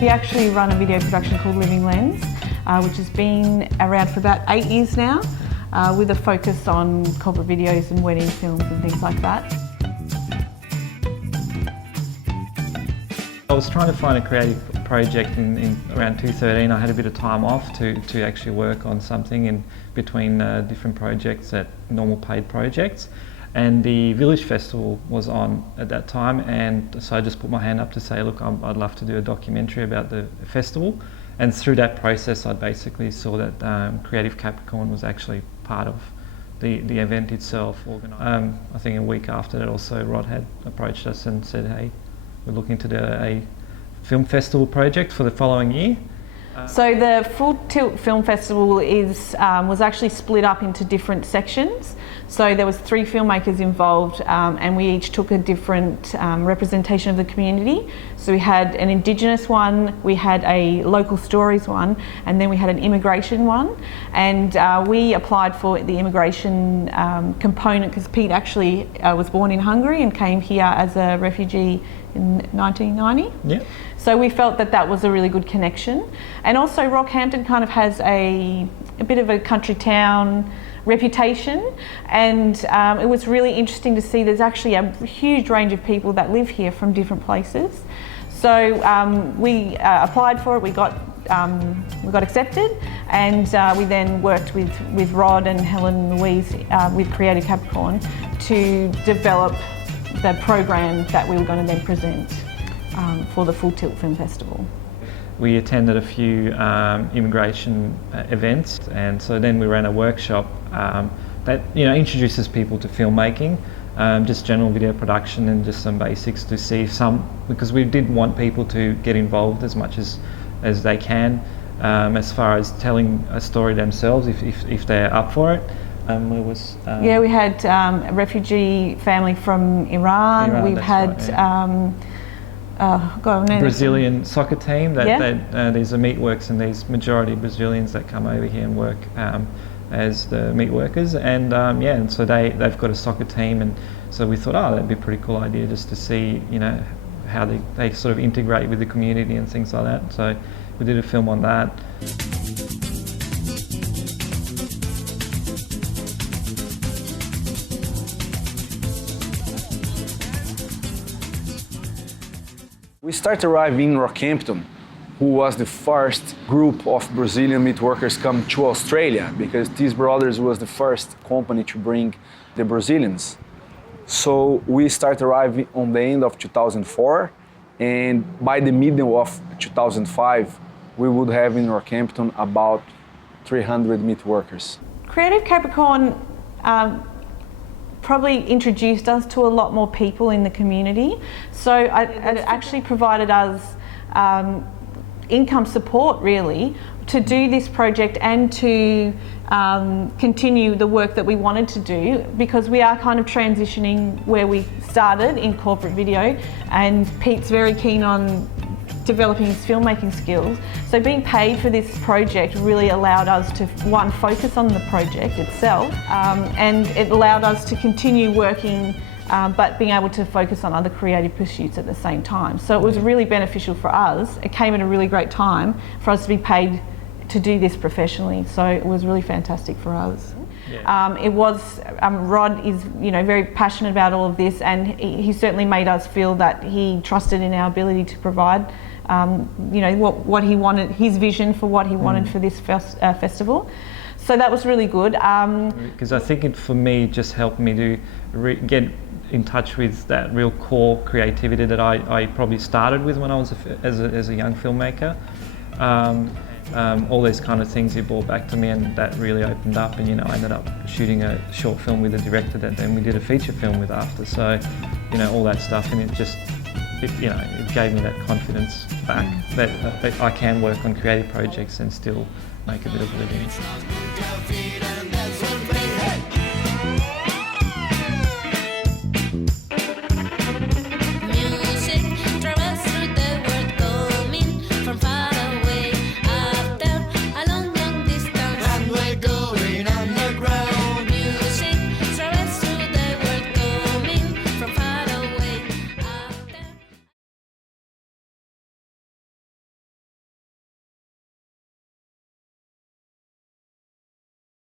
We actually run a video production called Living Lens, which has been around for about 8 years now, with a focus on corporate videos and wedding films and things like that. I was trying to find a creative project in around 2013. I had a bit of time off to actually work on something in between different projects, at normal paid projects. And the Village Festival was on at that time, and so I just put my hand up to say, look, I'd love to do a documentary about the festival. And through that process, I basically saw that Creative Capricorn was actually part of the event itself. I think a week after that also, Rod had approached us and said, hey, we're looking to do a film festival project for the following year. So the Full Tilt Film Festival was actually split up into different sections. So there was 3 filmmakers involved, and we each took a different representation of the community. So we had an Indigenous one, we had a local stories one, and then we had an immigration one. And we applied for the immigration component because Pete actually was born in Hungary and came here as a refugee in 1990. Yeah. So we felt that that was a really good connection. And also Rockhampton kind of has a bit of a country town reputation, and it was really interesting to see there's actually a huge range of people that live here from different places. So we applied for it, we got accepted, and we then worked with Rod and Helen and Louise with Creative Capricorn to develop the program that we were going to then present for the Full Tilt Film Festival. We attended a few immigration events, and so then we ran a workshop that introduces people to filmmaking, just general video production and just some basics to see because we did want people to get involved as much as they can, as far as telling a story themselves if they're up for it. Yeah, we had a refugee family from Iran. We've had Brazilian soccer team. There's a meatworks, and there's majority Brazilians that come over here and work as the meat workers. And and so they've got a soccer team, and so we thought, that'd be a pretty cool idea just to see how they sort of integrate with the community and things like that. So we did a film on that. We started arriving in Rockhampton, who was the first group of Brazilian meat workers come to Australia, because these brothers was the first company to bring the Brazilians. So we started arriving on the end of 2004, and by the middle of 2005, we would have in Rockhampton about 300 meat workers. Creative Capricorn probably introduced us to a lot more people in the community. So it actually provided us income support, really, to do this project and to continue the work that we wanted to do, because we are kind of transitioning where we started in corporate video, and Pete's very keen on developing his filmmaking skills. So being paid for this project really allowed us to, one, focus on the project itself, and it allowed us to continue working, but being able to focus on other creative pursuits at the same time. So it was really beneficial for us. It came at a really great time for us to be paid to do this professionally. So it was really fantastic for us. Yeah. Rod is very passionate about all of this, and he certainly made us feel that he trusted in our ability to provide what he wanted, his vision for what he wanted for this festival. So that was really good. Because I think for me, it just helped me to get in touch with that real core creativity that I probably started with when I was as a young filmmaker. All those kind of things he brought back to me, and that really opened up, and I ended up shooting a short film with a director that then we did a feature film with after. So all that stuff, and it gave me that confidence back that I can work on creative projects and still make a bit of a living.